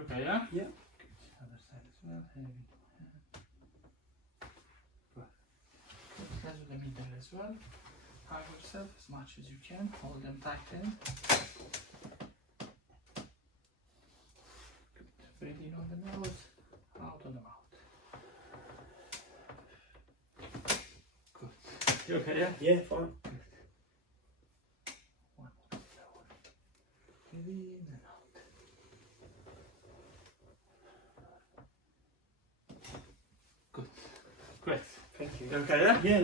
Okay, yeah? Yeah. Good. Other side as well. Heavy. Good. Good. Let's do the middle as well. Hug yourself as much as you can. Hold them tight in. Good. Breathe in on the nose, out on the mouth. Good. You okay, yeah? Yeah, fine. One more lower. Breathe in and out. Good. Great. Thank you. You okay, yeah? Yeah.